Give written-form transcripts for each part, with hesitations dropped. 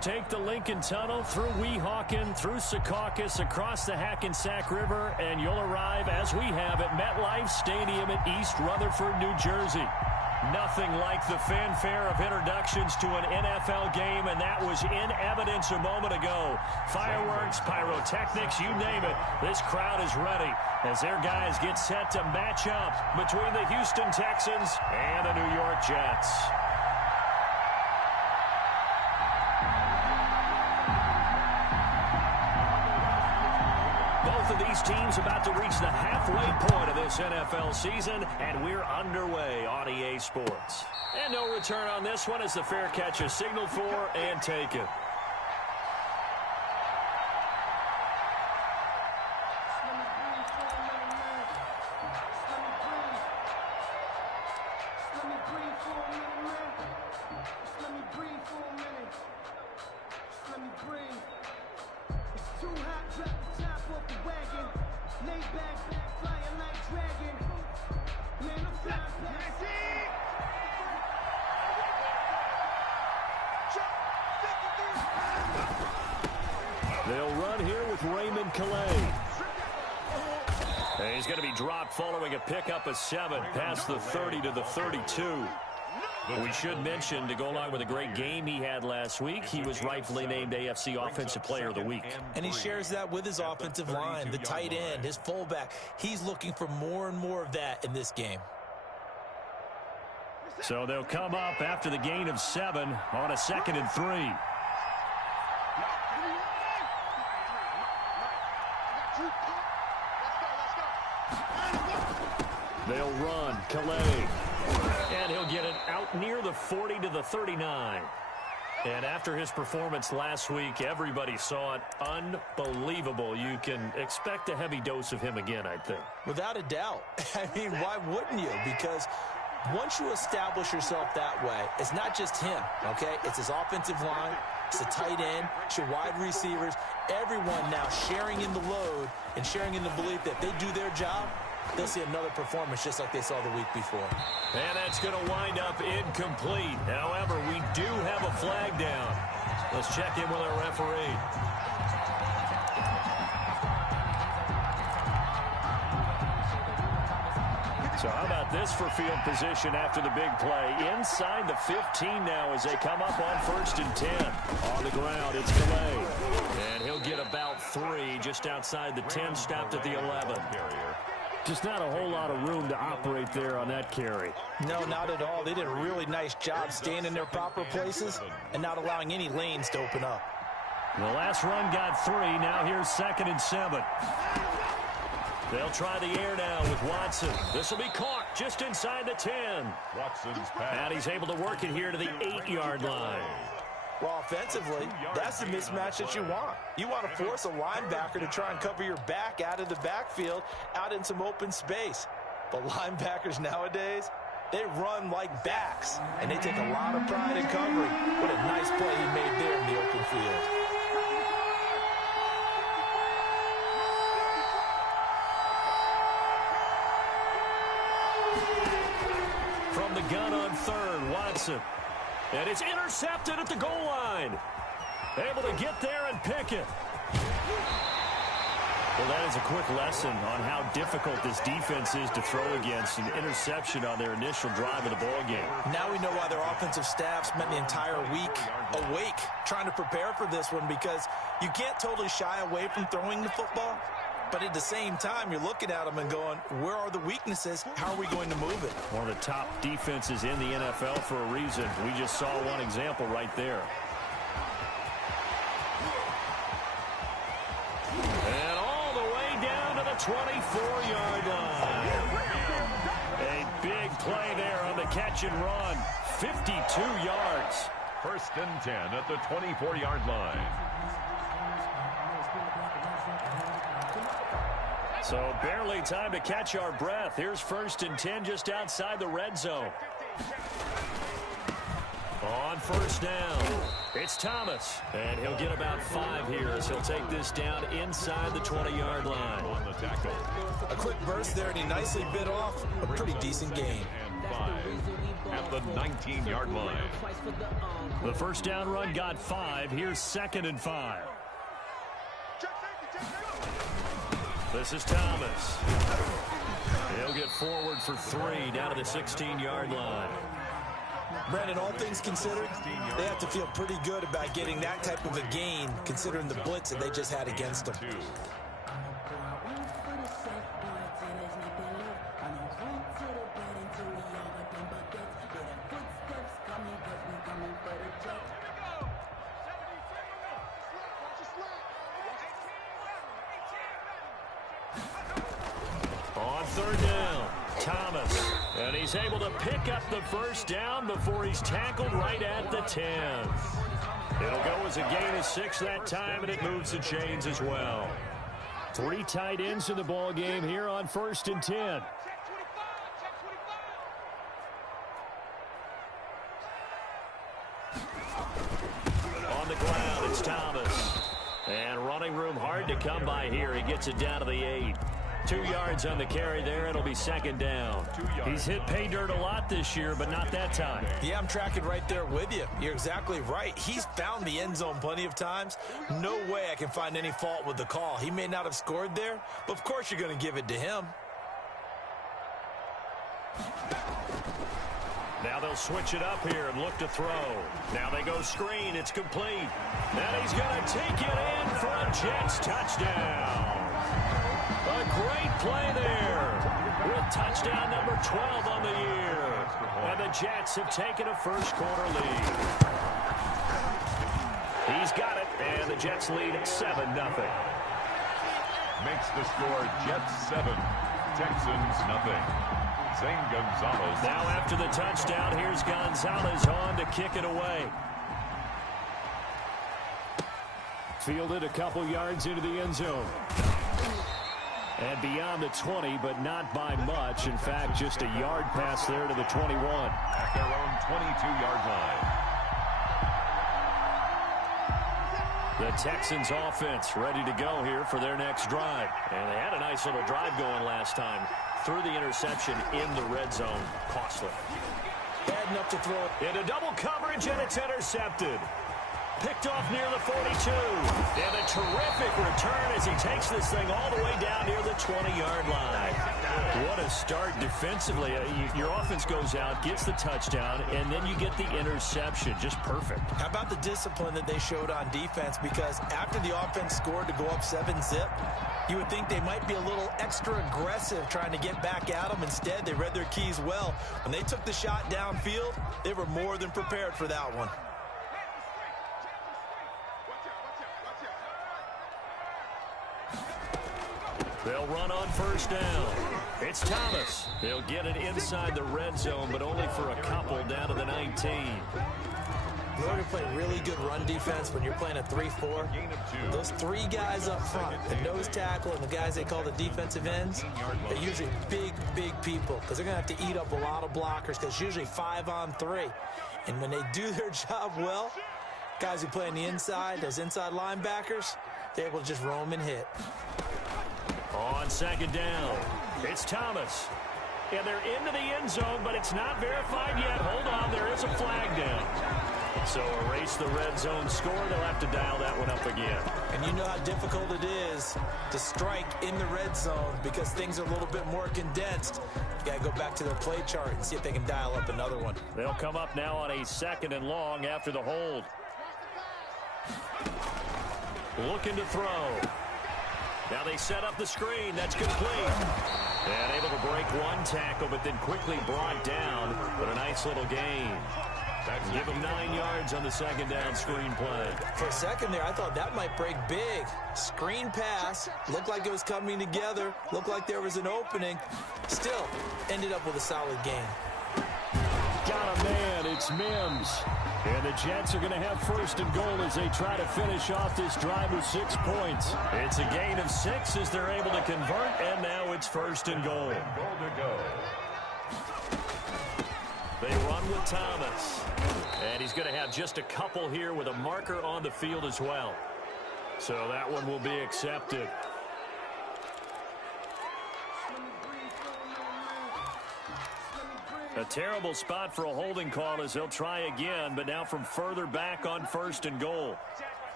Take the Lincoln Tunnel through Weehawken, through Secaucus, across the Hackensack River, and you'll arrive, as we have, at MetLife Stadium at East Rutherford, New Jersey. Nothing like the fanfare of introductions to an NFL game, and that was in evidence a moment ago. Fireworks, pyrotechnics, you name it. This crowd is ready as their guys get set to match up between the Houston Texans and the New York Jets. Both of these teams about to reach the halfway point of this NFL season, and we're underway on EA Sports. And no return on this one as the fair catch is signaled for and taken. They'll run here with Raymond Calais. And he's going to be dropped following a pickup of 7 past the 30 to the 32. We should mention, to go along with a great game he had last week, he was rightfully named AFC Offensive Player of the Week. And he shares that with his offensive line, the tight end, his fullback. He's looking for more and more of that in this game. So they'll come up after the gain of 7 on a 2nd and 3. They'll run. Calais. And he'll get it out near the 40 to the 39. And after his performance last week, everybody saw it. Unbelievable. You can expect a heavy dose of him again, I think. Without a doubt. I mean, why wouldn't you? Because once you establish yourself that way, it's not just him, okay? It's his offensive line, it's the tight end, it's your wide receivers, everyone now sharing in the load and sharing in the belief that they do their job, they'll see another performance just like they saw the week before. And that's going to wind up incomplete. However, we do have a flag down. Let's check in with our referee. So how about this for field position after the big play? Inside the 15 now as they come up on 1st and 10. On the ground, it's Calais. And he'll get about 3 just outside the 10, stopped at the 11. Just not a whole lot of room to operate there on that carry. No, not at all. They did a really nice job staying in their proper places and not allowing any lanes to open up. The last run got 3. Now here's 2nd and 7. They'll try the air now with Watson. This will be caught just inside the 10. Watson's pass. And he's able to work it here to the 8-yard line. Well, offensively, that's the mismatch that you want. You want to force a linebacker to try and cover your back out of the backfield, out in some open space. But linebackers nowadays, they run like backs, and they take a lot of pride in covering. What a nice play he made there in the open field. From the gun on 3rd, Watson. And it's intercepted at the goal line. Able to get there and pick it. Well, that is a quick lesson on how difficult this defense is to throw against. An interception on their initial drive of the ball game. Now we know why their offensive staff spent the entire week awake trying to prepare for this one, because you can't totally shy away from throwing the football. But at the same time, you're looking at them and going, where are the weaknesses? How are we going to move it? One of the top defenses in the NFL for a reason. We just saw one example right there. And all the way down to the 24-yard line. A big play there on the catch and run. 52 yards. 1st and 10 at the 24-yard line. So barely time to catch our breath. Here's 1st and 10 just outside the red zone. On 1st down, it's Thomas. And he'll get about 5 here as he'll take this down inside the 20-yard line. On the tackle. A quick burst there, and he nicely bit off a pretty decent game. And at the 19-yard line. The first down run got 5. Here's 2nd and 5. This is Thomas. He'll get forward for 3 down to the 16-yard line. Brandon, all things considered, they have to feel pretty good about getting that type of a gain considering the blitz that they just had against them. On 3rd down, Thomas. And he's able to pick up the first down before he's tackled right at the 10. It'll go as a gain of 6 that time, and it moves the chains as well. 3 tight ends in the ball game here on 1st and 10. On the ground, it's Thomas. And running room hard to come by here. He gets it down to the 8. 2 yards on the carry there. It'll be 2nd down. He's hit pay dirt a lot this year, but not that time. Yeah, I'm tracking right there with you. You're exactly right. He's found the end zone plenty of times. No way I can find any fault with the call. He may not have scored there, but of course you're going to give it to him. Now they'll switch it up here and look to throw. Now they go screen. It's complete. And he's going to take it in for a Jets touchdown. A great play there with touchdown number 12 on the year. And the Jets have taken a first-quarter lead. He's got it, and the Jets lead at 7-0. Makes the score Jets 7, Texans nothing. Zane Gonzalez. Now after the touchdown, here's Gonzalez on to kick it away. Fielded a couple yards into the end zone. And beyond the 20, but not by much. In fact, just a yard pass there to the 21. At their own 22-yard line. The Texans offense ready to go here for their next drive. And they had a nice little drive going last time. Through the interception in the red zone. Costly. Bad enough to throw it. Into double coverage, and it's intercepted. Picked off near the 42. And a terrific return as he takes this thing all the way down near the 20-yard line. What a start defensively. Your offense goes out, gets the touchdown, and then you get the interception. Just perfect. How about the discipline that they showed on defense? Because after the offense scored to go up 7-zip, you would think they might be a little extra aggressive trying to get back at them. Instead, they read their keys well. When they took the shot downfield, they were more than prepared for that one. They'll run on first down. It's Thomas. They'll get it inside the red zone, but only for a couple down to the 19. In order to play really good run defense when you're playing a 3-4, those 3 guys up front, the nose tackle and the guys they call the defensive ends, they're usually big, big people because they're going to have to eat up a lot of blockers because it's usually 5-on-3. And when they do their job well, guys who play on the inside, those inside linebackers, they're able to just roam and hit. On second down, it's Thomas. And they're into the end zone, but it's not verified yet. Hold on, there is a flag down. So erase the red zone score. They'll have to dial that one up again. And you know how difficult it is to strike in the red zone because things are a little bit more condensed. You got to go back to their play chart and see if they can dial up another one. They'll come up now on a 2nd and long after the hold. Looking to throw. Now they set up the screen. That's complete. And able to break one tackle, but then quickly brought down. But a nice little gain. Give him 9 yards on the second down screen play. For a second there, I thought that might break big. Screen pass. Looked like it was coming together. Looked like there was an opening. Still, ended up with a solid gain. Got a man. It's Mims. And the Jets are going to have 1st and goal as they try to finish off this drive with 6 points. It's a gain of 6 as they're able to convert, and now it's 1st and goal. They run with Thomas. And he's going to have just a couple here with a marker on the field as well. So that one will be accepted. A terrible spot for a holding call as they'll try again, but now from further back on 1st and goal.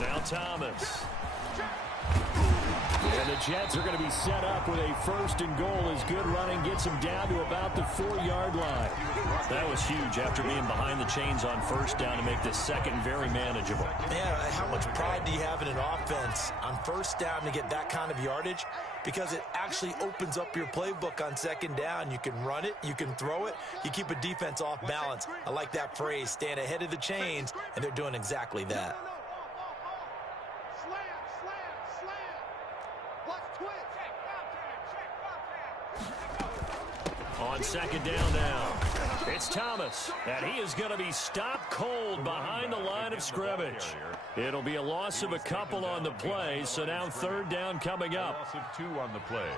Now Thomas. And the Jets are going to be set up with a 1st and goal as good running gets them down to about the 4-yard line. That was huge after being behind the chains on 1st down to make this second very manageable. Man, how much pride do you have in an offense on 1st down to get that kind of yardage? Because it actually opens up your playbook on 2nd down. You can run it, you can throw it, you keep a defense off balance. I like that phrase, stand ahead of the chains, and they're doing exactly that. On 2nd down now, it's Thomas, and he is going to be stopped cold behind the line of scrimmage. It'll be a loss of a couple on the play, so now 3rd down coming up. Loss of 2 on the play.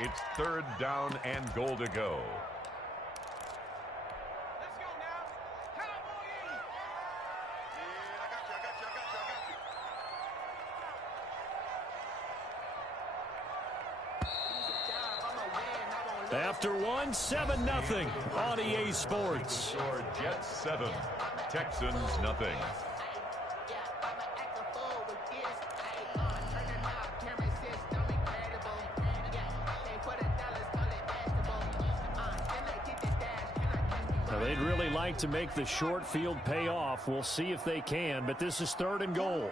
It's 3rd down and goal to go. After 1, 7-0 on EA Sports. Score Jets 7, Texans nothing. Now, they'd really like to make the short field pay off. We'll see if they can, but this is 3rd and goal.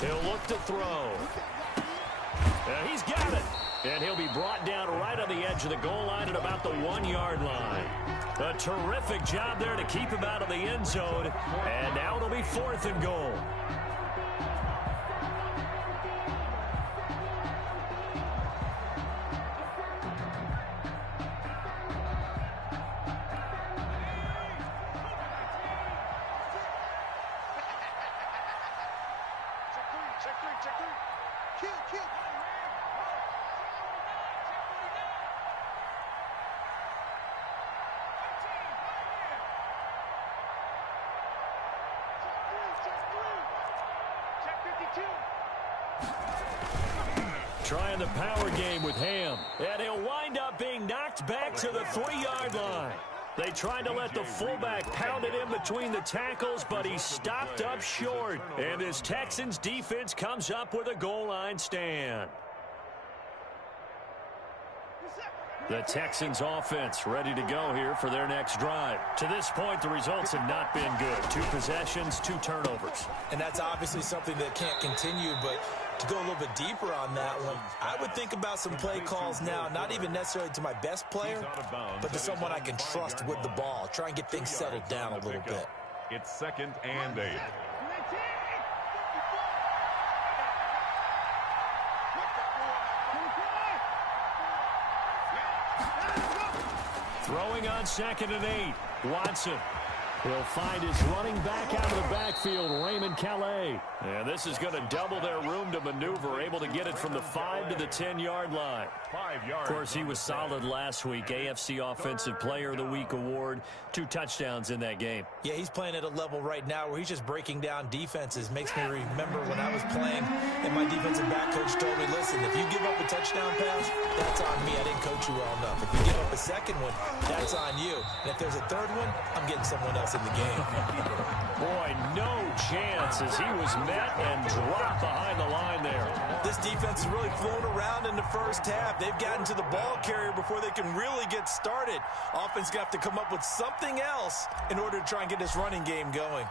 He'll look to throw. He's got it. And he'll be brought down right on the edge of the goal line at about the 1-yard line. A terrific job there to keep him out of the end zone. And now it'll be 4th and goal. Trying the power game with Ham. And he'll wind up being knocked back to the 3-yard line. They tried to let the fullback pound it in between the tackles, but he stopped up short. And this Texans defense comes up with a goal line stand. The Texans offense ready to go here for their next drive. To this point, the results have not been good. 2 possessions, 2 turnovers. And that's obviously something that can't continue, but to go a little bit deeper on that one, I would think about some play calls now, not even necessarily to my best player, but to someone I can trust with the ball. Try and get things settled down a little bit. It's 2nd and 8. Throwing on 2nd and 8. Watson. He'll find his running back out of the backfield, Raymond Calais. And this is going to double their room to maneuver, able to get it from the 5 to the 10-yard line. 5 yards. Of course, he was solid last week. AFC Offensive Player of the Week award. 2 touchdowns in that game. Yeah, he's playing at a level right now where he's just breaking down defenses. Makes me remember when I was playing and my defensive back coach told me, listen, if you give up a touchdown pass, that's on me. I didn't coach you well enough. If you give up a second one, that's on you. And if there's a third one, I'm getting someone else in the game. Boy, no chance as he was met and dropped behind the line there. This defense has really flown around in the first half. They've gotten to the ball carrier before they can really get started. Offense going to have to come up with something else in order to try and get this running game going.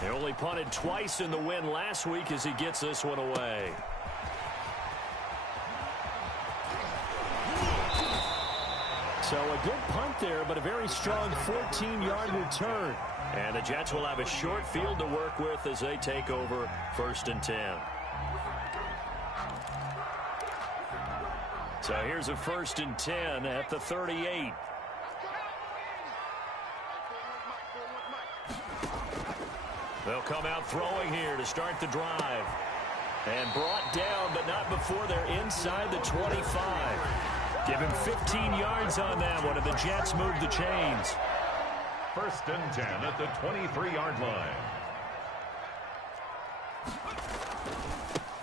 They only punted twice in the win last week as he gets this one away. So a good punt there, but a very strong 14-yard return. And the Jets will have a short field to work with as they take over 1st and 10. So here's a 1st and 10 at the 38. They'll come out throwing here to start the drive. And brought down, but not before they're inside the 25. Give him 15 yards on that one, and the Jets move the chains. First and 10 at the 23-yard line.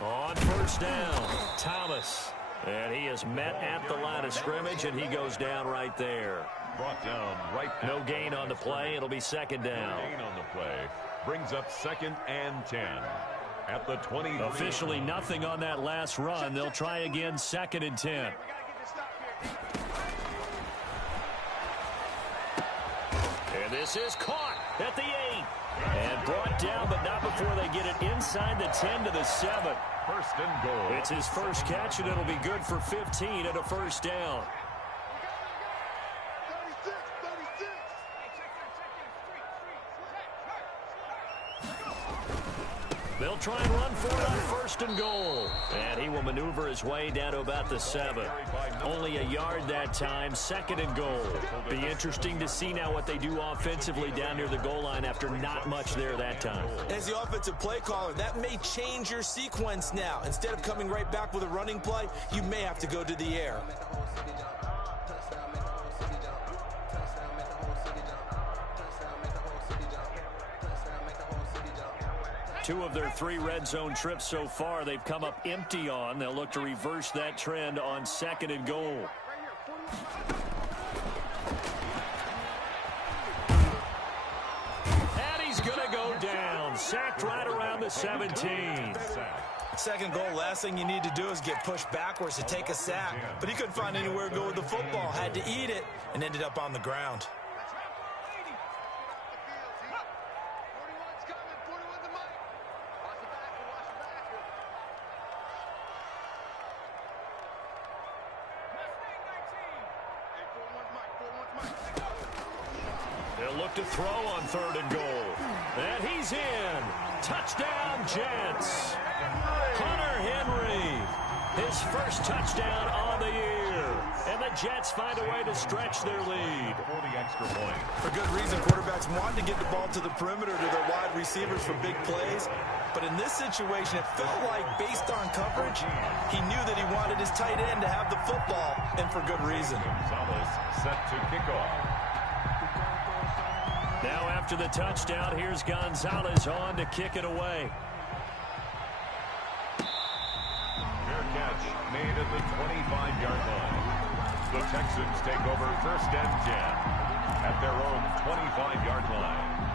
On first down, Thomas. And he is met at the line of scrimmage, and he goes down right there. Brought down right there. No gain on the play. It'll be second down. No gain on the play. Brings up 2nd and 10 at the 20. Officially nothing on that last run. They'll try again, 2nd and 10. And this is caught at the 8. And brought down, but not before they get it inside the 10 to the 7. First and goal. It's his first catch, and it'll be good for 15 and a first down. They'll try and run for it on first and goal. And he will maneuver his way down to about the 7. Only a yard that time, 2nd and goal. Be interesting to see now what they do offensively down near the goal line after not much there that time. As the offensive play caller, that may change your sequence now. Instead of coming right back with a running play, you may have to go to the air. Two of their 3 red zone trips so far, they've come up empty on. They'll look to reverse that trend on 2nd and goal. And he's going to go down. Sacked right around the 17. Second goal, last thing you need to do is get pushed backwards to take a sack. But he couldn't find anywhere to go with the football. Had to eat it and ended up on the ground. They'll look to throw on 3rd and goal. And he's in. Touchdown, Jets. Hunter Henry, his first touchdown on the year. And the Jets find a way to stretch their lead. For the extra point. For good reason, quarterbacks want to get the ball to the perimeter to their wide receivers for big plays. But in this situation, it felt like, based on coverage, he knew that he wanted his tight end to have the football, and for good reason. Gonzalez set to kick off. Now after the touchdown, here's Gonzalez on to kick it away. Fair catch made at the 25-yard line. The Texans take over 1st and 10 at their own 25-yard line.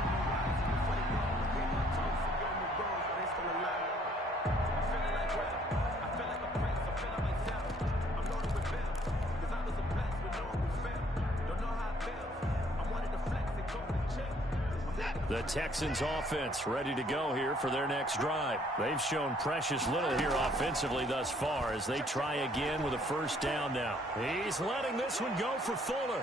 The Texans offense ready to go here for their next drive. They've shown precious little here offensively thus far as they try again with a first down now. He's letting this one go for Fuller.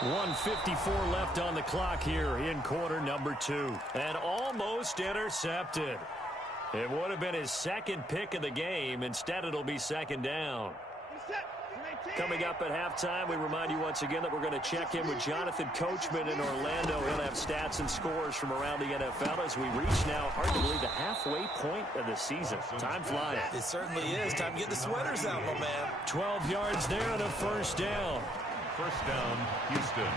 1:54 left on the clock here in quarter number 2. And almost intercepted. It would have been his 2nd pick of the game. Instead, it'll be 2nd down. Coming up at halftime, we remind you once again that we're going to check in with Jonathan Coachman in Orlando. He'll have stats and scores from around the NFL as we reach now, hard to believe, the halfway point of the season. Time flying. It certainly is. Time to get the sweaters out, my man. 12 yards there and a first down. First down, Houston.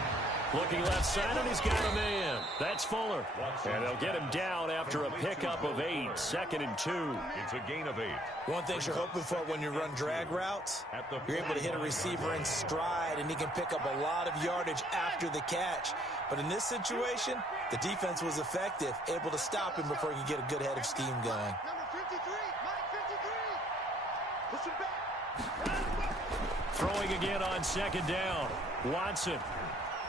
Looking left side, and he's got a man. That's Fuller. And they'll get him down after a pickup of 8. 2nd and 2. It's a gain of 8. One thing you're hoping for when you run drag routes, you're able to hit a receiver in stride, and he can pick up a lot of yardage after the catch. But in this situation, the defense was effective, able to stop him before he could get a good head of steam going. Throwing again on 2nd down. Watson.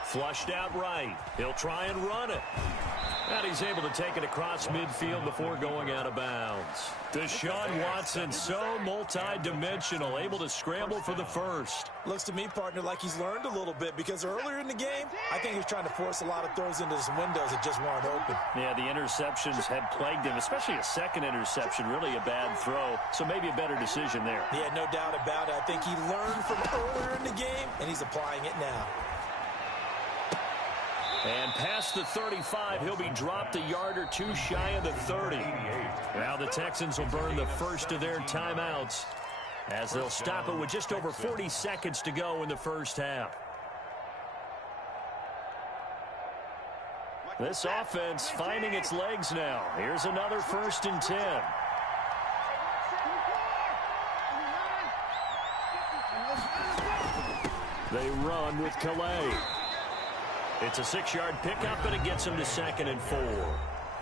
Flushed out right. He'll try and run it. And he's able to take it across midfield before going out of bounds. Deshaun Watson, so multi-dimensional, able to scramble for the first. Looks to me, partner, like he's learned a little bit, because earlier in the game, I think he was trying to force a lot of throws into some windows that just weren't open. Yeah, the interceptions had plagued him, especially a second interception, really a bad throw. So maybe a better decision there. Yeah, no doubt about it. I think he learned from earlier in the game, and he's applying it now. And past the 35, he'll be dropped a yard or two shy of the 30. Now the Texans will burn the first of their timeouts as they'll stop it with just over 40 seconds to go in the first half. This offense finding its legs now. Here's another 1st and 10. They run with Calais. It's a 6-yard pickup, and it gets them to 2nd and 4.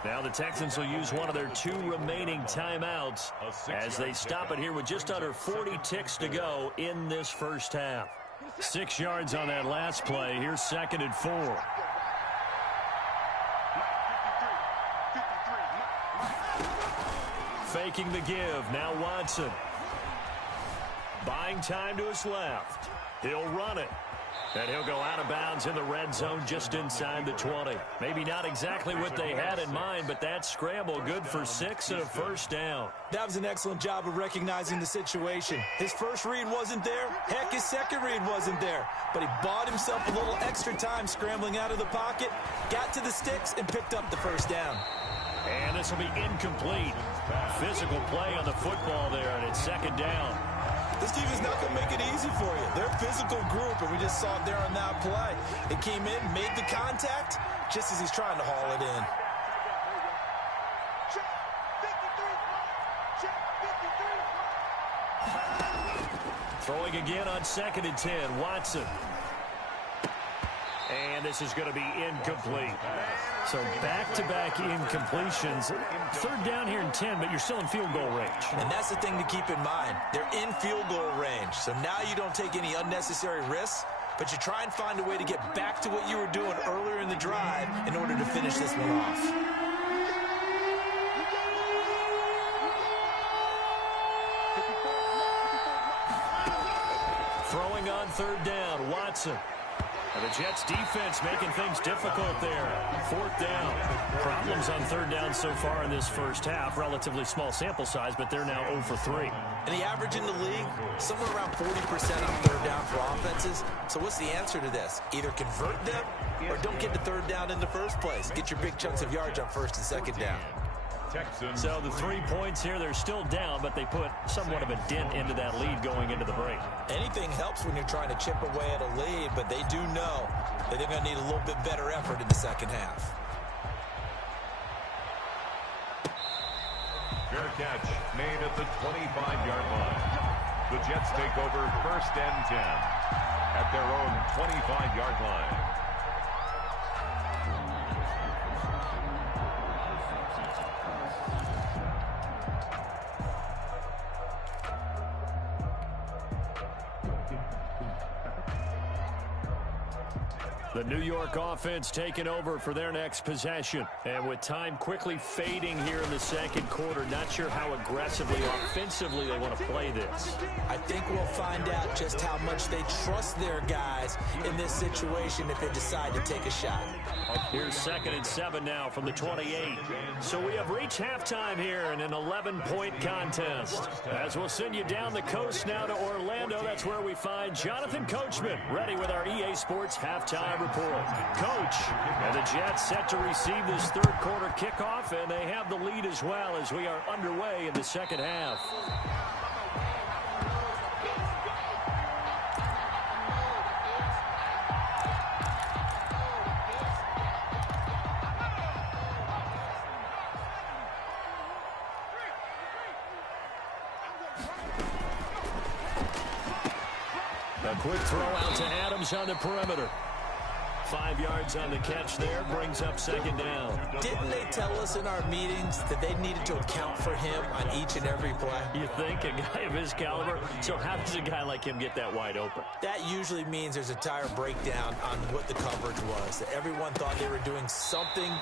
Now the Texans will use one of their 2 remaining timeouts as they stop it here with just under 40 ticks to go in this first half. 6 yards on that last play. Here's 2nd and 4. Faking the give. Now Watson. Buying time to his left. He'll run it. And he'll go out of bounds in the red zone just inside the 20. Maybe not exactly what they had in mind, but that scramble good for 6 and a 1st down. That was an excellent job of recognizing the situation. His first read wasn't there. Heck, his second read wasn't there. But he bought himself a little extra time scrambling out of the pocket, got to the sticks, and picked up the 1st down. And this will be incomplete. Physical play on the football there, and it's 2nd down. This team is not going to make it easy for you. They're a physical group, and we just saw it there on that play. It came in, made the contact, just as he's trying to haul it in. Throwing again on 2nd and 10. Watson. And this is going to be incomplete. So back-to-back incompletions. 3rd down here and 10, but you're still in field goal range. And that's the thing to keep in mind. They're in field goal range. So now you don't take any unnecessary risks, but you try and find a way to get back to what you were doing earlier in the drive in order to finish this one off. Throwing on 3rd down, Watson. And the Jets defense making things difficult there. 4th down. Problems on 3rd down so far in this first half. Relatively small sample size, but they're now 0 for 3. And the average in the league, somewhere around 40% on 3rd down for offenses. So what's the answer to this? Either convert them or don't get to 3rd down in the first place. Get your big chunks of yards on 1st and 2nd down. So the 3 points here, they're still down, but they put somewhat of a dent into that lead going into the break. Anything helps when you're trying to chip away at a lead, but they do know that they're going to need a little bit better effort in the second half. Fair catch made at the 25-yard line. The Jets take over 1st and 10 at their own 25-yard line. The New York offense taking over for their next possession. And with time quickly fading here in the 2nd quarter, not sure how aggressively, offensively they want to play this. I think we'll find out just how much they trust their guys in this situation if they decide to take a shot. Here's 2nd and 7 now from the 28. So we have reached halftime here in an 11-point contest. As we'll send you down the coast now to Orlando, that's where we find Jonathan Coachman ready with our EA Sports halftime report. Coach, and the Jets set to receive this 3rd quarter kickoff, and they have the lead as well as we are underway in the 2nd half. A quick throw out to Adams on the perimeter. 5 yards on the catch there, brings up 2nd down. Didn't they tell us in our meetings that they needed to account for him on each and every play? You think, a guy of his caliber? So how does a guy like him get that wide open? That usually means there's a tire breakdown on what the coverage was. That everyone thought they were doing something,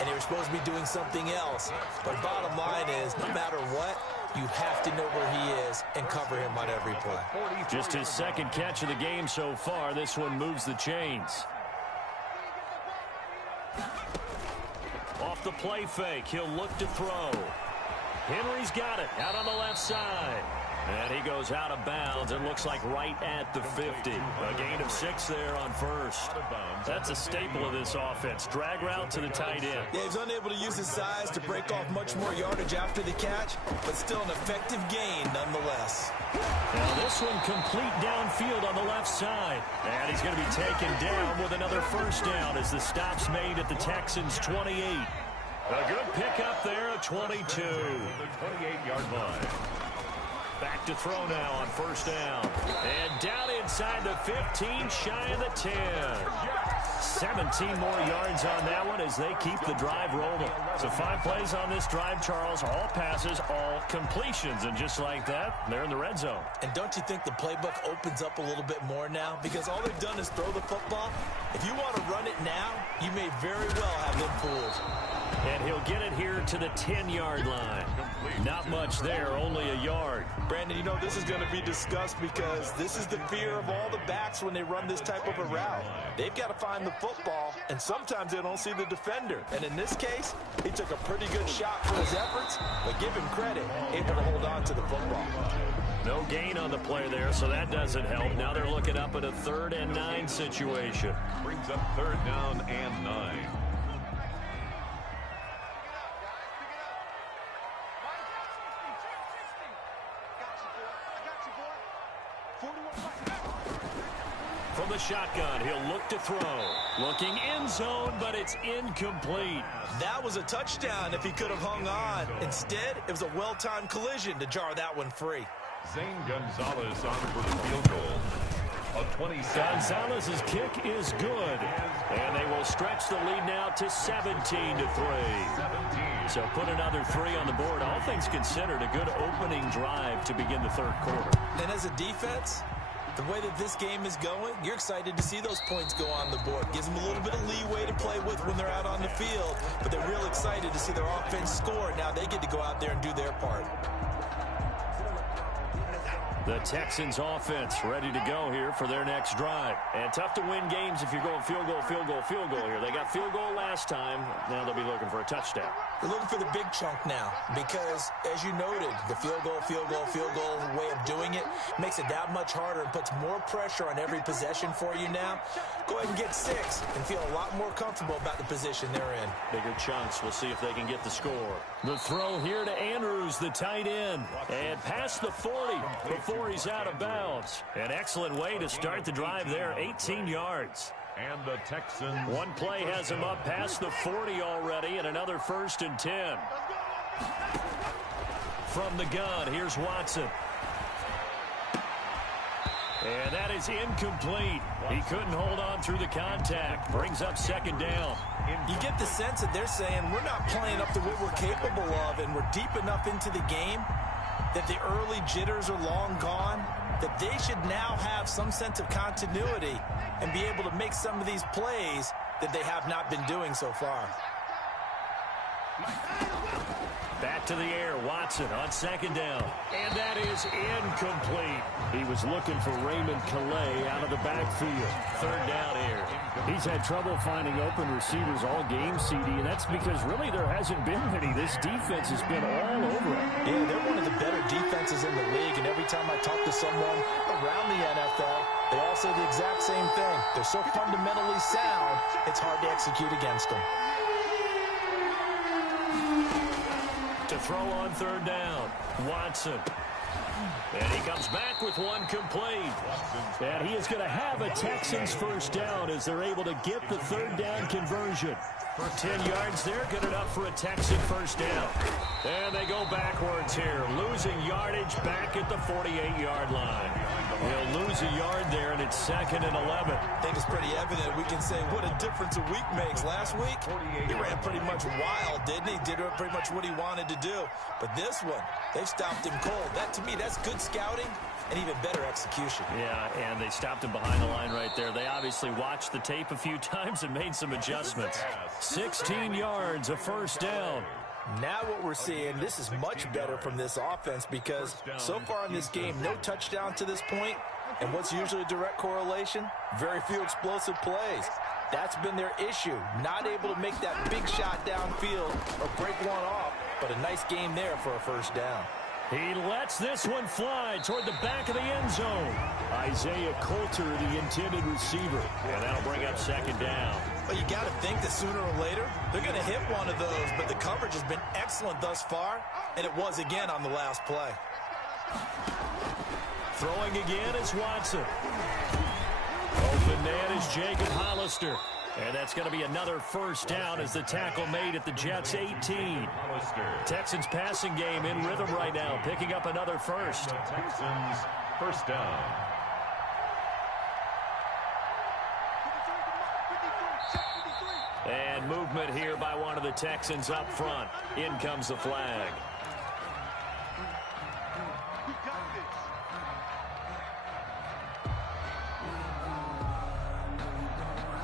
and they were supposed to be doing something else. But bottom line is, no matter what, you have to know where he is and cover him on every play. Just his 2nd catch of the game so far. This one moves the chains. Off the play fake, he'll look to throw. Henry's got it out on the left side. And he goes out of bounds. It looks like right at the 50. A gain of 6 there on first. That's a staple of this offense. Drag route to the tight end. Yeah, he's unable to use his size to break off much more yardage after the catch, but still an effective gain nonetheless. Now this one complete downfield on the left side. And he's going to be taken down with another first down as the stop's made at the Texans' 28. A good pickup there at 22. The 28-yard line. Back to throw now on first down. And down inside the 15, shy of the 10. 17 more yards on that one as they keep the drive rolling. So 5 plays on this drive, Charles. All passes, all completions. And just like that, they're in the red zone. And don't you think the playbook opens up a little bit more now? Because all they've done is throw the football. If you want to run it now, you may very well have them fooled. And he'll get it here to the 10-yard line. Not much there, only a yard. Brandon, you know, this is going to be discussed because this is the fear of all the backs when they run this type of a route. They've got to find the football, and sometimes they don't see the defender. And in this case, he took a pretty good shot for his efforts, but give him credit, able to hold on to the football. No gain on the play there, so that doesn't help. Now they're looking up at a 3rd and 9 situation. Brings up 3rd down and 9. From the shotgun, he'll look to throw. Looking end zone, but it's incomplete. That was a touchdown if he could have hung on. Instead, it was a well-timed collision to jar that one free. Zane Gonzalez on for the field goal. A 27. Gonzalez's kick is good. And they will stretch the lead now to 17-3. So put another 3 on the board. All things considered, a good opening drive to begin the 3rd quarter. And as a defense, the way that this game is going, you're excited to see those points go on the board. Gives them a little bit of leeway to play with when they're out on the field. But they're real excited to see their offense score. Now they get to go out there and do their part. The Texans offense ready to go here for their next drive. And tough to win games if you're going field goal, field goal, field goal here. They got field goal last time. Now they'll be looking for a touchdown. They're looking for the big chunk now because, as you noted, the field goal way of doing it makes it that much harder and puts more pressure on every possession for you now. Go ahead and get 6 and feel a lot more comfortable about the position they're in. Bigger chunks. We'll see if they can get the score. The throw here to Andrews, the tight end. And past the 40 before he's out of bounds. An excellent way to start the drive there, 18 yards. And the Texans. One play has him up past the 40 already, and another 1st and 10. From the gun, here's Watson. And that is incomplete. He couldn't hold on through the contact. Brings up 2nd down. You get the sense that they're saying we're not playing up to what we're capable of, and we're deep enough into the game that the early jitters are long gone, that they should now have some sense of continuity and be able to make some of these plays that they have not been doing so far. Back to the air, Watson on 2nd down. And that is incomplete. He was looking for Raymond Calais out of the backfield. 3rd down here. He's had trouble finding open receivers all game, CD, and that's because really there hasn't been many. This defense has been all over it. Yeah, they're one of the better defenses in the league, and every time I talk to someone around the NFL, they all say the exact same thing. They're so fundamentally sound, it's hard to execute against them. To throw on 3rd down, Watson. And he comes back with one complete. And he is going to have a Texans 1st down as they're able to get the 3rd down conversion. For 10 yards there, good enough for a Texan 1st down. And they go backwards here, losing yardage back at the 48-yard line. They'll lose a yard there, and it's 2nd and 11. I think it's pretty evident. We can say what a difference a week makes. Last week, he ran pretty much wild, didn't he? Did pretty much what he wanted to do. But this one, they've stopped him cold. That, to me, that's good scouting and even better execution. Yeah, and they stopped him behind the line right there. They obviously watched the tape a few times and made some adjustments. 16 yards, a 1st down. Now what we're seeing, this is much better from this offense because so far in this game, no touchdown to this point. And what's usually a direct correlation? Very few explosive plays. That's been their issue. Not able to make that big shot downfield or break one off, but a nice game there for a 1st down. He lets this one fly toward the back of the end zone. Isaiah Coulter, the intended receiver. And that'll bring up second down. Well, you got to think that sooner or later, they're going to hit one of those, but the coverage has been excellent thus far, and it was again on the last play. Throwing again is Watson. Open man is Jacob Hollister. And that's going to be another first down as the tackle made at the Jets' 18. Texans passing game in rhythm right now, picking up another first. Texans first down. And movement here by one of the Texans up front. In comes the flag.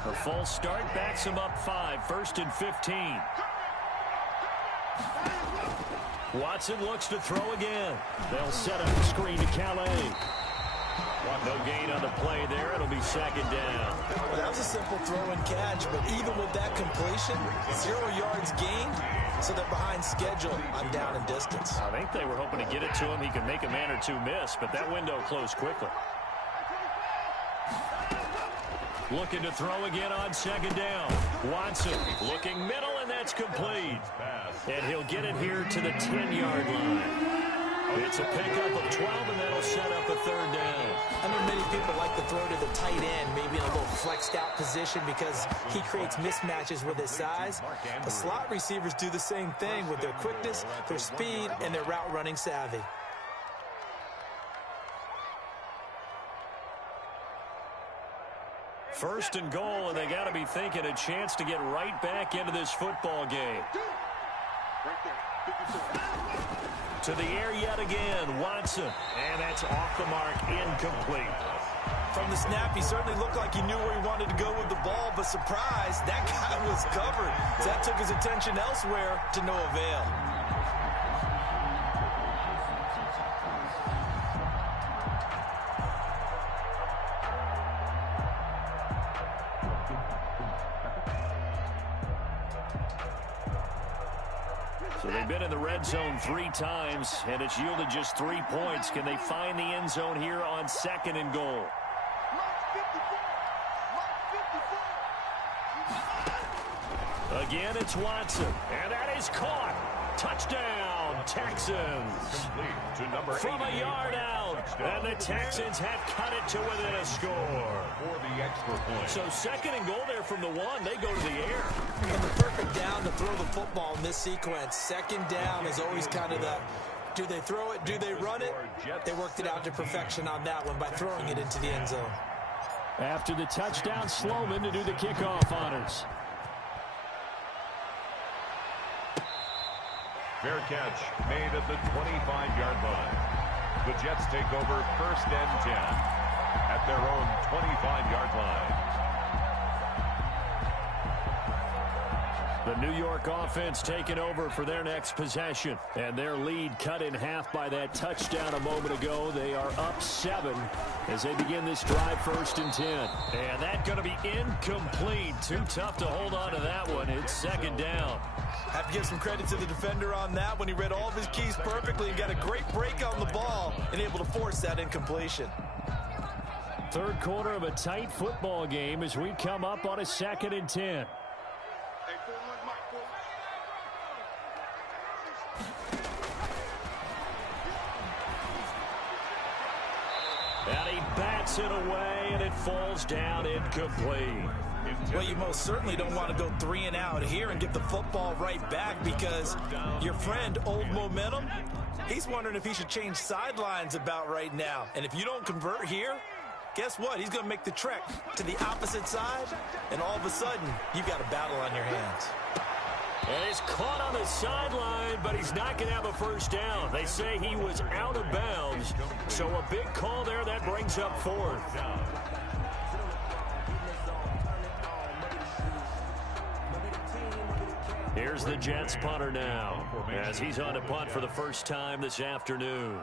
The false start backs him up 5, 1st and 15. Watson looks to throw again. They'll set up the screen to Calais. No gain on the play there. It'll be second down. Well, that was a simple throw and catch, but even with that completion, 0 yards gained, so they're behind schedule on down and distance. I think they were hoping to get it to him. He could make a man or two miss, but that window closed quickly. Looking to throw again on second down. Watson looking middle, and that's complete. And he'll get it here to the 10-yard line. It's a pickup of 12, and that'll set up a third down. I know many people like to throw to the tight end, maybe in a little flexed out position because he creates mismatches with his size. The slot receivers do the same thing with their quickness, their speed, and their route running savvy. First and goal, and they got to be thinking a chance to get right back into this football game. To the air yet again, Watson. And that's off the mark, incomplete. From the snap, he certainly looked like he knew where he wanted to go with the ball, but surprise, that guy was covered. So that took his attention elsewhere to no avail. So they've been in the red zone 3 times, and it's yielded just 3 points. Can they find the end zone here on second and goal? Again, it's Watson, and that is caught. Touchdown, Texans. From a yard out, and the Texans have cut it to within a score. For the extra point. So second and goal there from the 1. They go to the air. And the perfect down to throw the football in this sequence. Second down is always kind of the, do they throw it, do they run it? They worked it out to perfection on that one by throwing it into the end zone. After the touchdown, Sloman to do the kickoff honors. Fair catch made at the 25-yard line. The Jets take over 1st and 10 at their own 25-yard line. The New York offense taking over for their next possession. And their lead cut in half by that touchdown a moment ago. They are up 7 as they begin this drive 1st and 10. And that's going to be incomplete. Too tough to hold on to that one. It's second down. Have to give some credit to the defender on that when he read all of his keys perfectly and got a great break on the ball and able to force that incompletion. Third quarter of a tight football game as we come up on a 2nd and 10. And he bats it away, and it falls down incomplete. Well, you most certainly don't want to go 3 and out here and get the football right back because your friend, Old Momentum, he's wondering if he should change sidelines about right now. And if you don't convert here, guess what? He's going to make the trek to the opposite side, and all of a sudden, you've got a battle on your hands. And he's caught on the sideline, but he's not going to have a first down. They say he was out of bounds, so a big call there that brings up 4th. Here's the Jets punter now as he's on to punt for the first time this afternoon.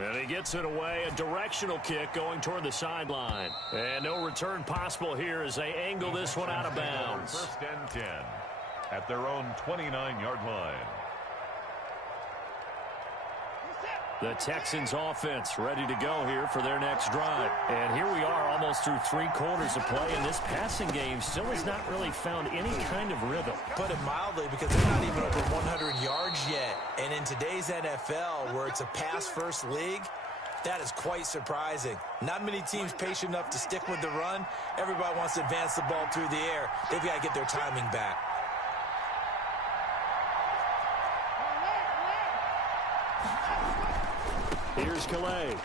And he gets it away, a directional kick going toward the sideline. And no return possible here as they angle this one out of bounds. 1st and 10 at their own 29-yard line. The Texans offense ready to go here for their next drive. And here we are almost through 3 quarters of play, and this passing game still has not really found any kind of rhythm. Put it mildly, because they're not even over 100 yards yet. And in today's NFL, where it's a pass-first league, that is quite surprising. Not many teams patient enough to stick with the run. Everybody wants to advance the ball through the air. They've got to get their timing back. Here's Calais.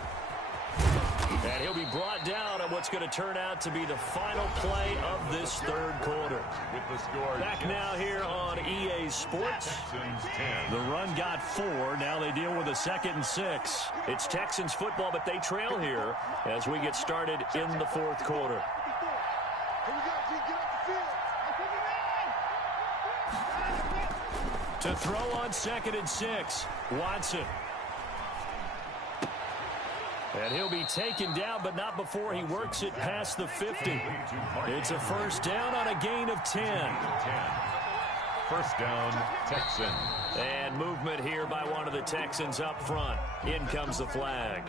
And he'll be brought down on what's going to turn out to be the final play of this third quarter. With the score. Back now here on EA Sports. The run got 4. Now they deal with a 2nd and 6. It's Texans football, but they trail here as we get started in the fourth quarter. To throw on 2nd and 6, Watson. And he'll be taken down, but not before he works it past the 50. It's a first down on a gain of 10. First down, Texans. And movement here by one of the Texans up front. In comes the flag.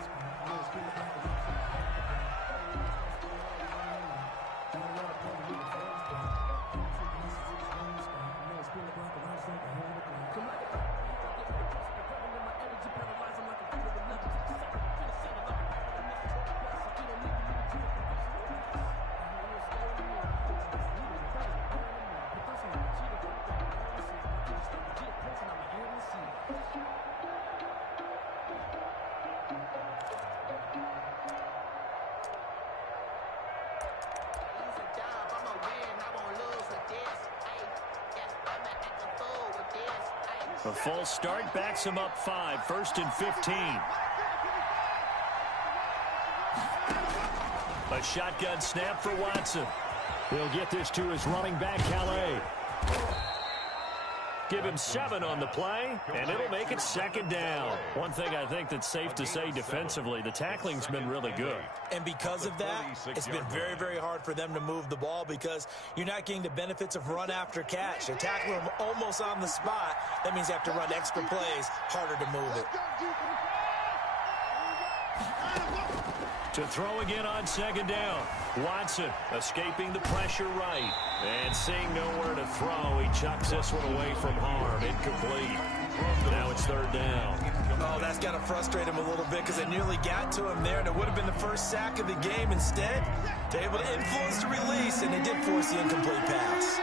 A false start backs him up 5. 1st and 15. A shotgun snap for Watson. He'll get this to his running back, Calais. Give him 7 on the play, and it'll make it 2nd down. One thing I think that's safe to say defensively, the tackling's been really good. And because of that, it's been very, very hard for them to move the ball because you're not getting the benefits of run after catch. They're tackling them almost on the spot. That means you have to run extra plays, harder to move it. To throw again on 2nd down. Watson escaping the pressure right. And seeing nowhere to throw, he chucks this one away from harm. Incomplete. Now it's 3rd down. Oh, that's got to frustrate him a little bit because they nearly got to him there, and it would have been the first sack of the game. Instead, they're able to influence the release, and they did force the incomplete pass.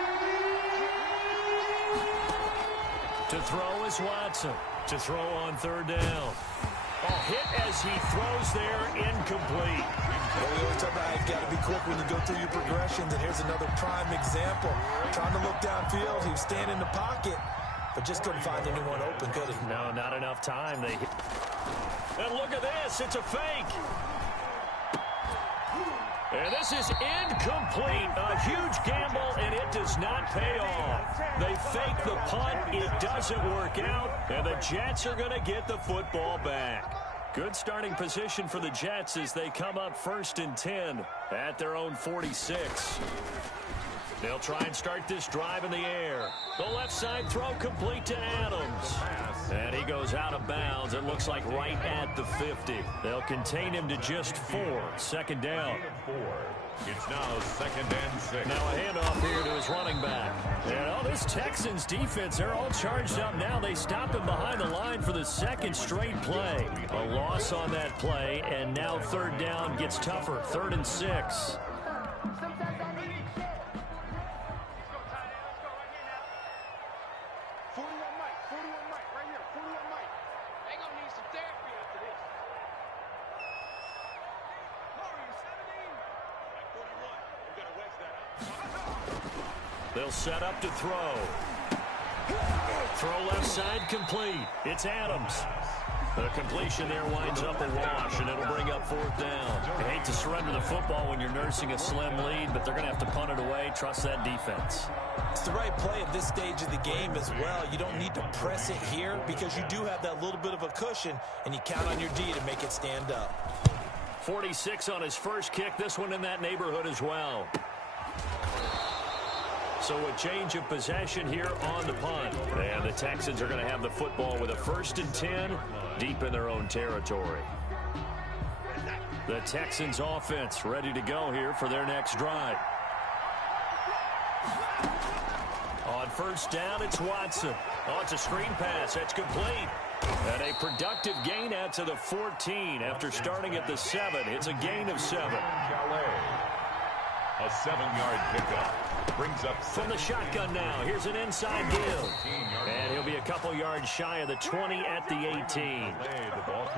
To throw is Watson. To throw on 3rd down. A hit as he throws there, incomplete. Well, we always talk about how you've got to be quick when you go through your progressions, and here's another prime example. Trying to look downfield, he was standing in the pocket, but just couldn't find anyone open, could he? No, not enough time. And look at this, it's a fake. And this is incomplete. A huge gamble, and it does not pay off. They fake the punt. It doesn't work out, and the Jets are going to get the football back. Good starting position for the Jets as they come up 1st and 10 at their own 46. They'll try and start this drive in the air. The left side throw complete to Adams. And he goes out of bounds. It looks like right at the 50. They'll contain him to just 4. 2nd down. It's now 2nd and 6. Now a handoff here to his running back. And this Texans defense, they're all charged up now. They stop him behind the line for the 2nd straight play. A loss on that play, and now 3rd down gets tougher. 3rd and 6. They'll set up to throw. Throw left side complete. It's Adams. The completion there winds up a wash, and it'll bring up 4th down. You hate to surrender the football when you're nursing a slim lead, but they're going to have to punt it away. Trust that defense. It's the right play at this stage of the game as well. You don't need to press it here because you do have that little bit of a cushion, and you count on your D to make it stand up. 46 on his first kick. This one in that neighborhood as well. So a change of possession here on the punt. And the Texans are going to have the football with a 1st and 10 deep in their own territory. The Texans offense ready to go here for their next drive. On 1st down, it's Watson. Oh, it's a screen pass. That's complete. And a productive gain out to the 14 after starting at the 7. It's a gain of 7. A 7-yard pickup. Brings up from the shotgun now. Here's an inside give. And he'll be a couple yards shy of the 20 at the 18.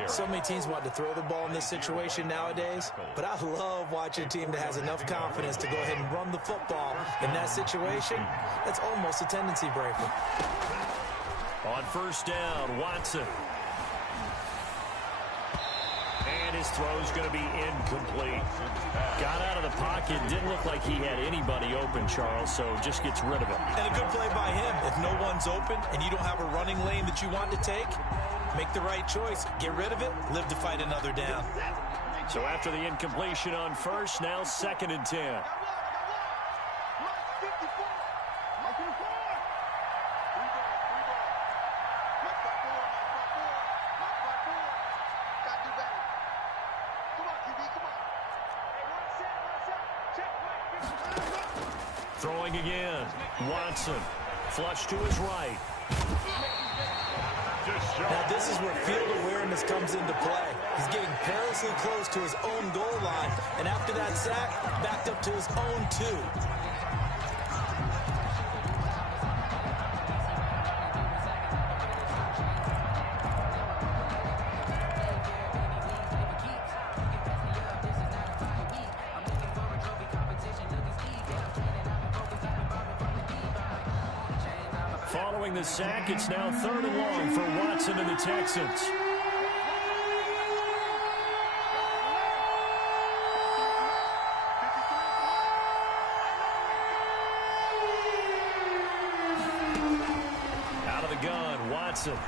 So many teams want to throw the ball in this situation nowadays, but I love watching a team that has enough confidence to go ahead and run the football in that situation. That's almost a tendency breaker. On 1st down, Watson. And his throw's going to be incomplete. Got out of the pocket. Didn't look like he had anybody open, Charles, so just gets rid of it. And a good play by him. If no one's open and you don't have a running lane that you want to take, make the right choice. Get rid of it. Live to fight another down. So after the incompletion on 1st, now 2nd and 10. Throwing again. Watson. Flush to his right. Now this is where field awareness comes into play. He's getting perilously close to his own goal line. And after that sack, backed up to his own 2. Following the sack, it's now 3rd and long for Watson and the Texans. Out of the gun, Watson.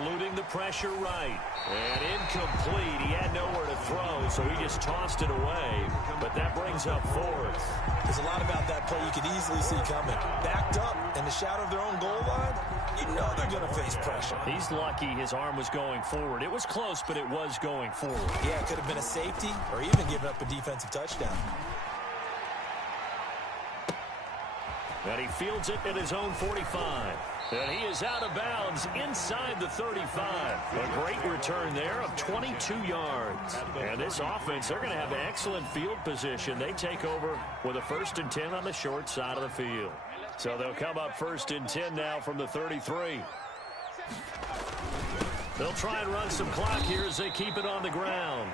Eluding the pressure right. And incomplete. He had nowhere to throw, so he just tossed it away. But that brings up 4th. There's a lot about that play you could easily see coming. Backed up in the shadow of their own goal line, you know they're going to face pressure. He's lucky his arm was going forward. It was close, but it was going forward. Yeah, it could have been a safety or even given up a defensive touchdown. And he fields it at his own 45. And he is out of bounds inside the 35. A great return there of 22 yards. And this offense, they're going to have an excellent field position. They take over with a 1st and 10 on the short side of the field. So they'll come up 1st and 10 now from the 33. They'll try and run some clock here as they keep it on the ground.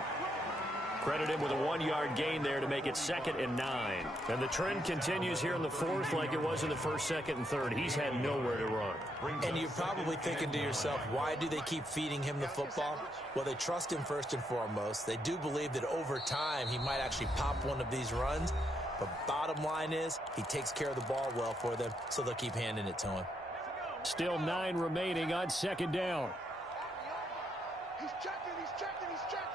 Credit him with a 1-yard gain there to make it 2nd and 9. And the trend continues here in the 4th like it was in the 1st, 2nd, and 3rd. He's had nowhere to run. And you're probably thinking to yourself, why do they keep feeding him the football? Well, they trust him first and foremost. They do believe that over time he might actually pop one of these runs. But bottom line is he takes care of the ball well for them, so they'll keep handing it to him. Still 9 remaining on 2nd down. He's checking, he's checking, he's checking.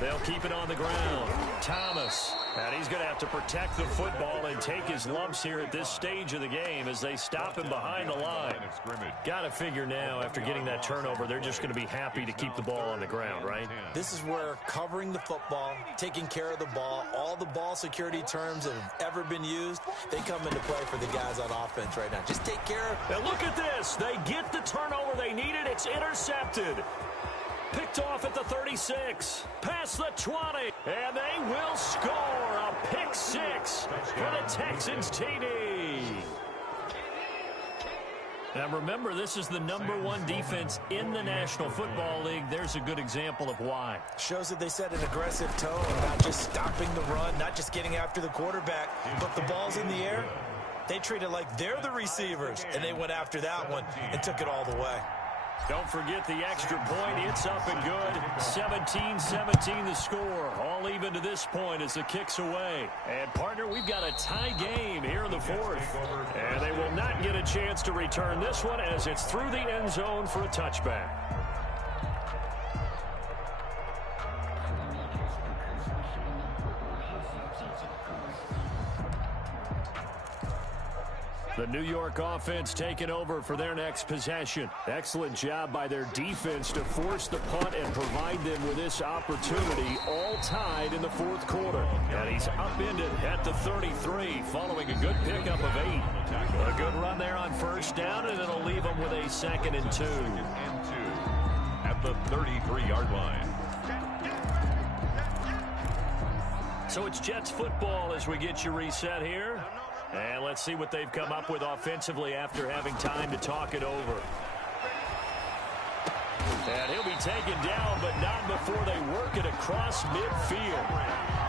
They'll keep it on the ground. Thomas. And he's going to have to protect the football and take his lumps here at this stage of the game as they stop him behind the line. Got to figure now, after getting that turnover, they're just going to be happy to keep the ball on the ground, right? This is where covering the football, taking care of the ball, all the ball security terms that have ever been used, they come into play for the guys on offense right now. Just take care of it. And look at this. They get the turnover they needed. It's intercepted. Picked off at the 36, past the 20, and they will score a pick 6 for the Texans TD. Now remember, this is the #1 defense in the National Football League. There's a good example of why. Shows that they set an aggressive tone, not just stopping the run, not just getting after the quarterback, but the ball's in the air. They treat it like they're the receivers, and they went after that one and took it all the way. Don't forget the extra point. It's up and good. 17-17 the score. All even to this point as the kick's away. And, partner, we've got a tie game here in the 4th. And they will not get a chance to return this one as it's through the end zone for a touchback. The New York offense taking over for their next possession. Excellent job by their defense to force the punt and provide them with this opportunity, all tied in the fourth quarter. And he's upended at the 33 following a good pickup of 8. A good run there on first down, and it'll leave them with a 2nd and 2. At the 33-yard line. So it's Jets football as we get you reset here. And let's see what they've come up with offensively after having time to talk it over. And he'll be taken down, but not before they work it across midfield.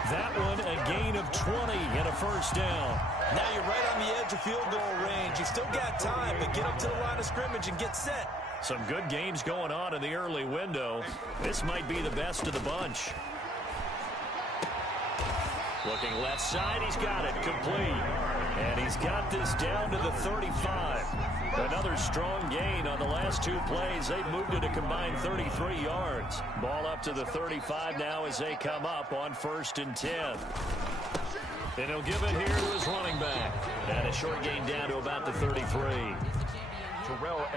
That one a gain of 20 and a first down. Now you're right on the edge of field goal range. You've still got time, but get up to the line of scrimmage and get set. Some good games going on in the early window. This might be the best of the bunch. Looking left side, he's got it complete. And he's got this down to the 35. Another strong gain on the last 2 plays. They've moved it a combined 33 yards. Ball up to the 35 now as they come up on 1st and 10. And he'll give it here to his running back. And a short gain down to about the 33.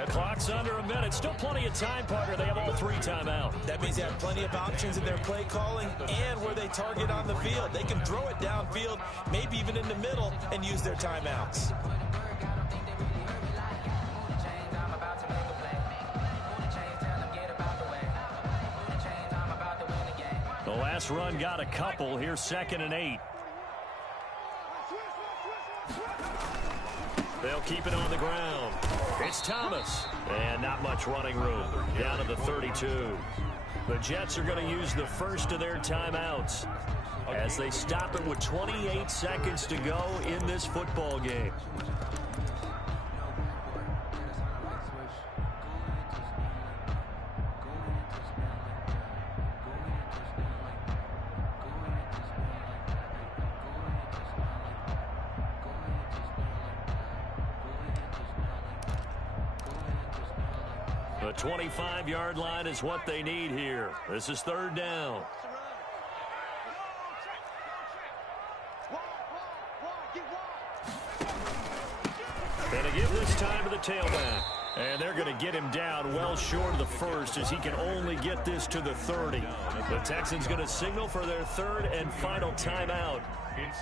Clock's under a minute. Still plenty of time, partner. They have all 3 timeouts. That means they have plenty of options in their play calling and where they target on the field. They can throw it downfield, maybe even in the middle, and use their timeouts. The last run got a couple. Here's 2nd and 8. They'll keep it on the ground. It's Thomas. And not much running room. Down to the 32. The Jets are going to use the first of their timeouts as they stop it with 28 seconds to go in this football game. The 25-yard line is what they need here. This is 3rd down. And to give this time to the tailback. And they're going to get him down well short of the first as he can only get this to the 30. The Texans going to signal for their 3rd and final timeout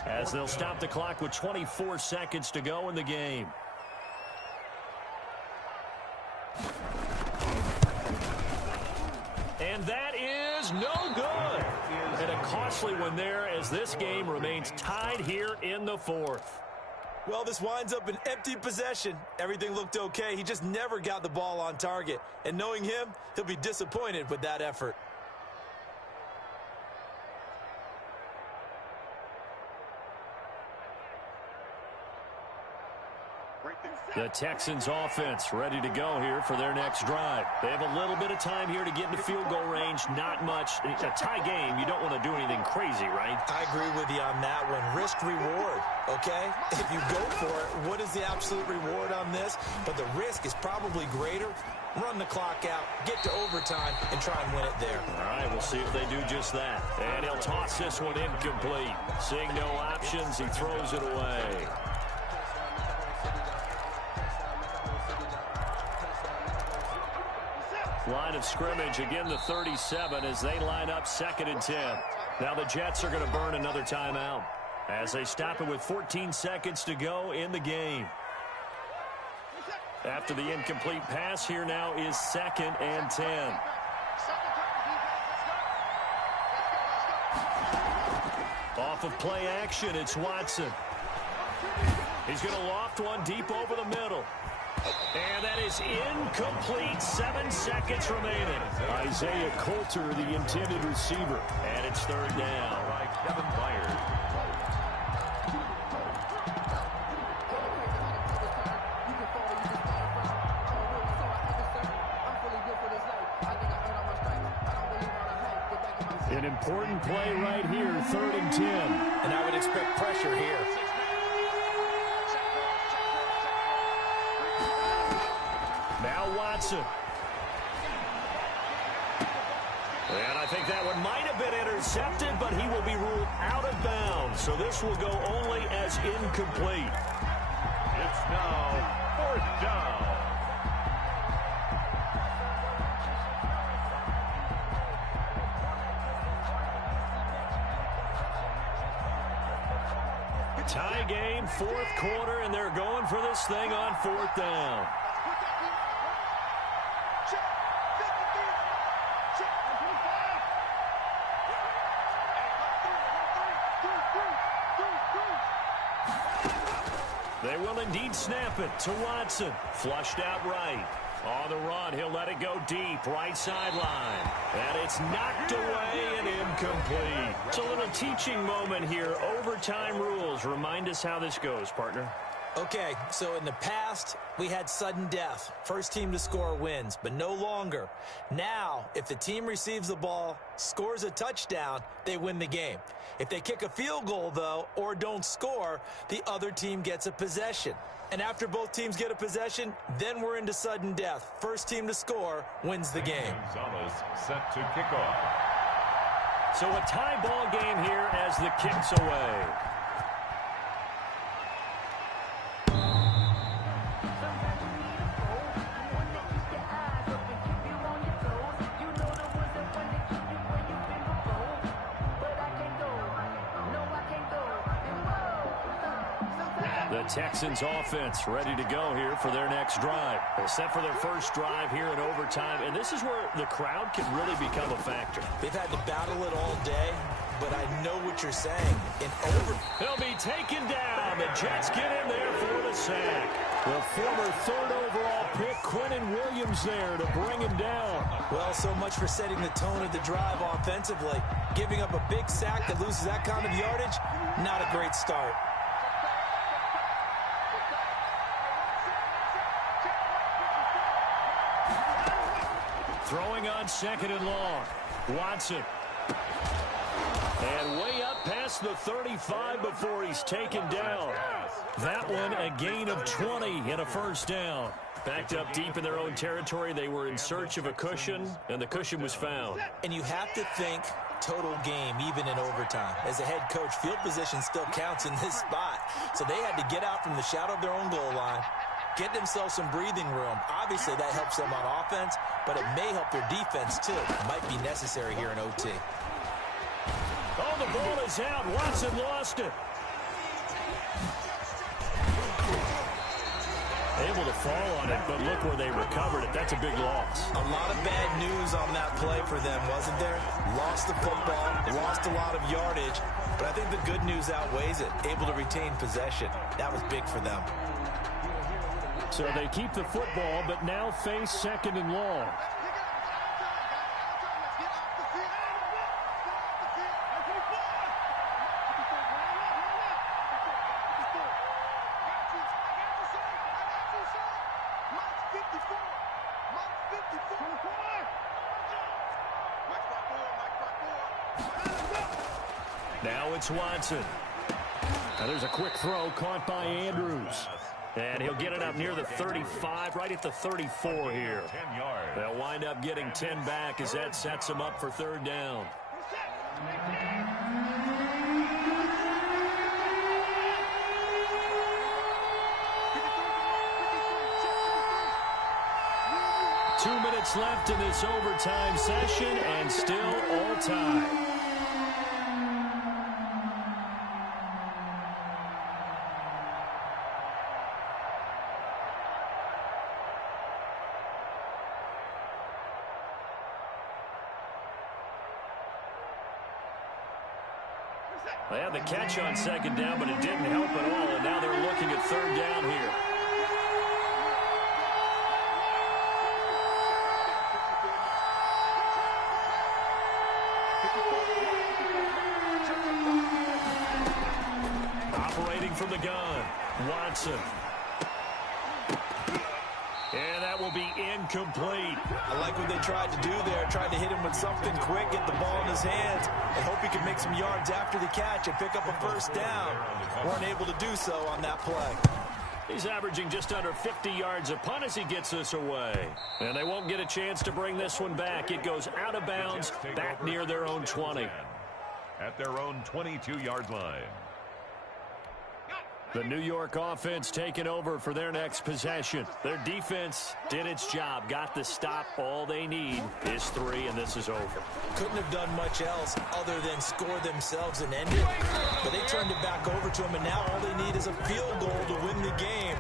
as they'll stop the clock with 24 seconds to go in the game. And that is no good. And a costly one there as this game remains tied here in the 4th. Well, this winds up an empty possession. Everything looked okay. He just never got the ball on target. And knowing him, he'll be disappointed with that effort. The Texans offense ready to go here for their next drive. They have a little bit of time here to get into field goal range. Not much. It's a tie game. You don't want to do anything crazy, right? I agree with you on that one. Risk reward, okay? If you go for it, what is the absolute reward on this? But the risk is probably greater. Run the clock out, get to overtime, and try and win it there. All right, we'll see if they do just that. And he'll toss this one incomplete. Seeing no options, he throws it away. Line of scrimmage, again the 37 as they line up 2nd and 10. Now the Jets are going to burn another timeout as they stop it with 14 seconds to go in the game. After the incomplete pass, here now is 2nd and 10. Off of play action, it's Watson. He's going to loft one deep over the middle. And that is incomplete. 7 seconds remaining. Isaiah Coulter, the intended receiver. And it's 3rd down. Kevin Byard. An important play right here, 3rd and 10. And I would expect pressure here. Now Watson. And I think that one might have been intercepted, but he will be ruled out of bounds. So this will go only as incomplete. It's now 4th down. Tie game, 4th quarter, and they're going for this thing on 4th down. They will indeed snap it to Watson. Flushed out right. On the run, he'll let it go deep, right sideline. And it's knocked away and incomplete. It's a little teaching moment here. Overtime rules. Remind us how this goes, partner. Okay, so in the past, we had sudden death. First team to score wins, but no longer. Now, if the team receives the ball, scores a touchdown, they win the game. If they kick a field goal, though, or don't score, the other team gets a possession. And after both teams get a possession, then we're into sudden death. First team to score wins the game. Gonzalez set to kick off. So a tie ball game here as the kick's away. The Texans offense ready to go here for their next drive. They're set for their first drive here in overtime, and this is where the crowd can really become a factor. They've had to battle it all day, but I know what you're saying. He'll be taken down. The Jets get in there for the sack. The former 3rd overall pick, Quentin Williams, there to bring him down. Well, so much for setting the tone of the drive offensively. Giving up a big sack that loses that kind of yardage, not a great start. Throwing on 2nd and long. Watson. And way up past the 35 before he's taken down. That one a gain of 20 and a first down. Backed up deep in their own territory. They were in search of a cushion, and the cushion was found. And you have to think total game, even in overtime. As a head coach, field position still counts in this spot. So they had to get out from the shadow of their own goal line, get themselves some breathing room. Obviously, that helps them on offense, but it may help their defense, too. It might be necessary here in OT. Oh, the ball is out. Watson lost it. Able to fall on it, but look where they recovered it. That's a big loss. A lot of bad news on that play for them, wasn't there? Lost the football, lost a lot of yardage, but I think the good news outweighs it. Able to retain possession. That was big for them. So they keep the football, but now face 2nd and long. Now it's Watson. Now there's a quick throw caught by Andrews. And he'll get it up near the 35, right at the 34 here. 10 yards. They'll wind up getting 10 back as that sets them up for 3rd down. Two minutes left in this overtime session, and still all tied. They had the catch on 2nd down, but it didn't help at all, and now they're looking at 3rd down here. Operating from the gun, Watson. And that will be incomplete. I like what they tried to do there. Tried to hit him with something quick, get the ball in his hands, and hope he can make some yards after the catch and pick up a first down. Weren't able to do so on that play. He's averaging just under 50 yards a punt as he gets this away. And they won't get a chance to bring this one back. It goes out of bounds, back near their own 20. At their own 22-yard line. The New York offense taking over for their next possession. Their defense did its job, got the stop. All they need is 3, and this is over. Couldn't have done much else other than score themselves and end it. But they turned it back over to them, and now all they need is a field goal to win the game.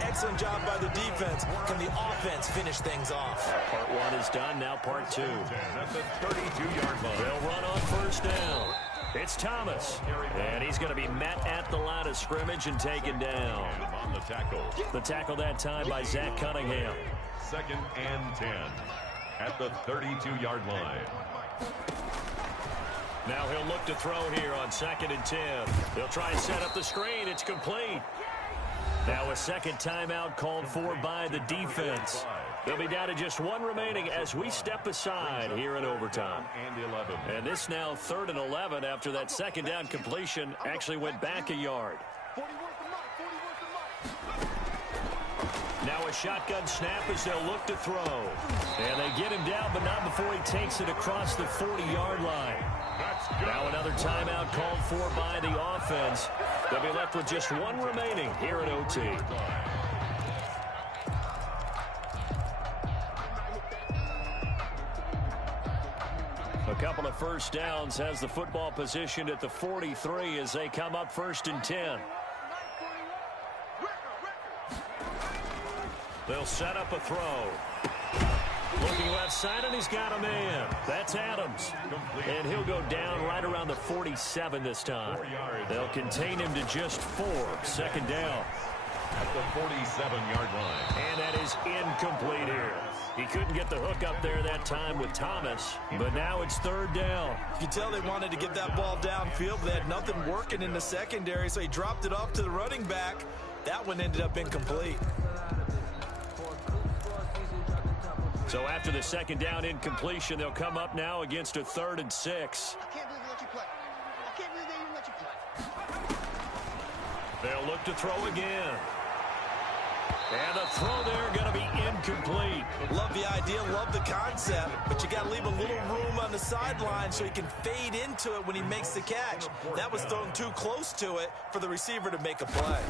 Excellent job by the defense. Can the offense finish things off? Part 1 is done, now part 2. At the 32-yard line. They'll run on first down. It's Thomas, and he's going to be met at the line of scrimmage and taken down. On the tackle. The tackle that time by Zach Cunningham. 2nd and 10 at the 32-yard line. Now he'll look to throw here on 2nd and 10. He'll try and set up the screen. It's complete. Now a second timeout called for by the defense. They'll be down to just 1 remaining as we step aside here in overtime. And this now 3rd and 11 after that second down completion actually went back a yard. Now a shotgun snap as they'll look to throw. And they get him down, but not before he takes it across the 40-yard line. Now another timeout called for by the offense. They'll be left with just 1 remaining here at OT. A couple of first downs has the football positioned at the 43 as they come up 1st and 10. They'll set up a throw. Looking left side, and he's got a man. That's Adams. And he'll go down right around the 47 this time. They'll contain him to just 4. 2nd down. At the 47-yard line. And that is incomplete here. He couldn't get the hook up there that time with Thomas, but now it's 3rd down. You can tell they wanted to get that ball downfield. They had nothing working in the secondary, so he dropped it off to the running back. That one ended up incomplete. So after the 2nd down incompletion, they'll come up now against a 3rd and 6. I can't believe they let you play. I can't believe they even let you play. They'll look to throw again. And the throw there going to be incomplete. Love the idea, love the concept, but you got to leave a little room on the sideline so he can fade into it when he makes the catch. That was thrown too close to it for the receiver to make a play.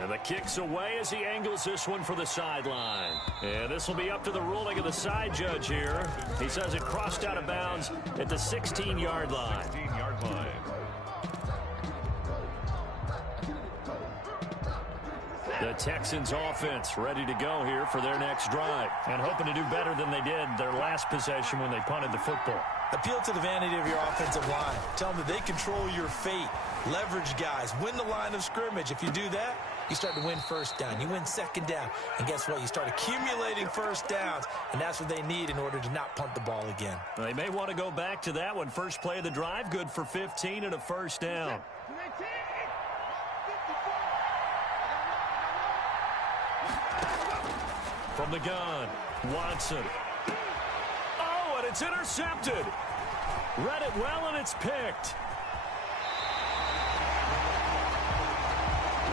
And the kick's away as he angles this one for the sideline. And this will be up to the ruling of the side judge here. He says it crossed out of bounds at the 16-yard line. 16-yard line. The Texans offense ready to go here for their next drive and hoping to do better than they did their last possession when they punted the football. Appeal to the vanity of your offensive line. Tell them that they control your fate. Leverage guys. Win the line of scrimmage. If you do that, you start to win 1st down. You win 2nd down. And guess what? You start accumulating 1st downs. And that's what they need in order to not punt the ball again. They may want to go back to that one. First play of the drive, good for 15 and a 1st down. From the gun, Watson. Oh, and it's intercepted. Read it well, and it's picked.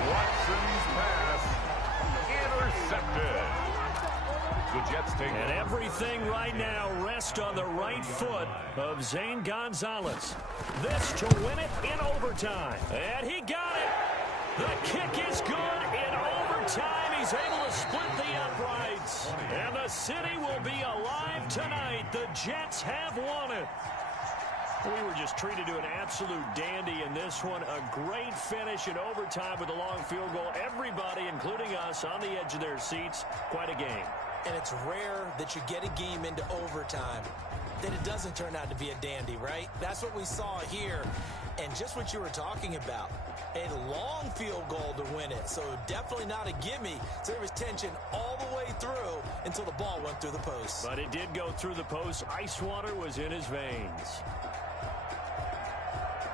Watson's pass intercepted. The Jets take And everything right now rests on the right foot of Zane Gonzalez. This to win it in overtime. And he got it. The kick is good in overtime. He's able to split the uprights. And the city will be alive tonight. The Jets have won it. We were just treated to an absolute dandy in this one. A great finish in overtime with a long field goal. Everybody, including us, on the edge of their seats. Quite a game. And it's rare that you get a game into overtime that it doesn't turn out to be a dandy, right? That's what we saw here. And just what you were talking about, a long field goal to win it. So definitely not a gimme. So there was tension all the way through until the ball went through the post. But it did go through the post. Ice water was in his veins.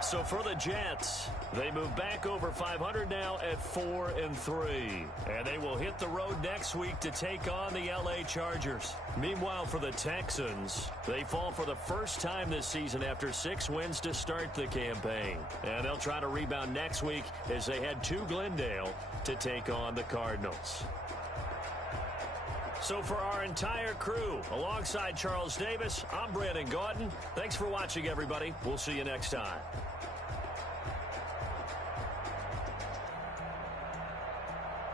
So for the Jets, they move back over 500 now at 4-3. And they will hit the road next week to take on the LA Chargers. Meanwhile, for the Texans, they fall for the first time this season after 6 wins to start the campaign. And they'll try to rebound next week as they head to Glendale to take on the Cardinals. So for our entire crew, alongside Charles Davis, I'm Brandon Gaudin. Thanks for watching, everybody. We'll see you next time.